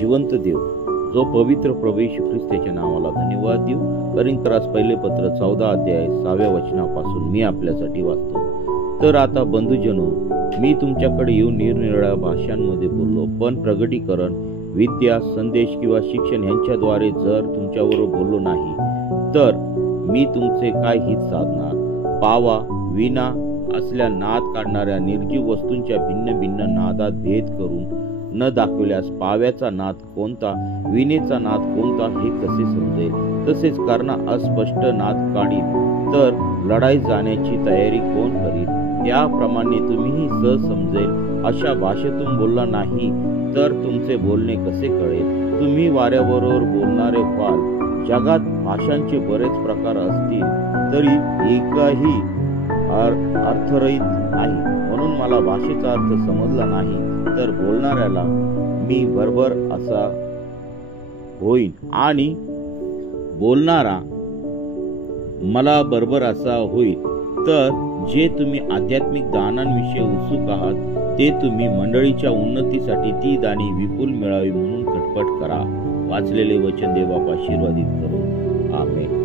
जिवंत देव, जो पवित्र प्रभू येशू ख्रिस्ताच्या नावाला धन्यवाद देऊ. करिंथरास पहिले पत्र 14 अध्याय 6व्या वचनापासून मी आपल्यासाठी वाचतो. तर आता बंधुजनो, मी तुमच्याकडे येऊन निरनिराळ्या भाषांमध्ये बोललो, पण प्रगटीकरण, विद्या, संदेश किंवा शिक्षण यांच्याद्वारे जर तुमच्याबरोबर बोललो नाही, तर मी तुमचे काय हित साधणार? पावा, विना असल्या नाद काढणाऱ्या निर्जीव वस्तूंच्या भिन्न भिन्न नादात भेद करून न दाखविल्यास पाव्याचा नाद कोणता, विनेचा नाद कोणता हे कसे समजेल? तसेच करणा अस्पष्ट नाद काढील तर लढाई जाण्याची तयारी कोण करील? त्याप्रमाणे तुम्हीही सहज समजेल अशा भाषेतून बोलला नाही तर तुमचे बोलणे कसे कळेल? तुम्ही वाऱ्याबरोबर बोलणारे व्हाल. जगात भाषांचे बरेच प्रकार असतील तरी एकही अर्थरहित नाही. म्हणून मला भाषेचा अर्थ समजला नाही तर बोलणाऱ्याला मी बरोबर असा होईन आणि बोलणारा मला बरोबर असा होईल. तर जे तुम्ही आध्यात्मिक दानांविषयी उत्सुक आहात ते तुम्ही मंडळीच्या उन्नतीसाठी ती दाने विपुल मिळावी म्हणून खटपट करा. वाचलेले वचन देव बाप आशीर्वादित करो. आमेन.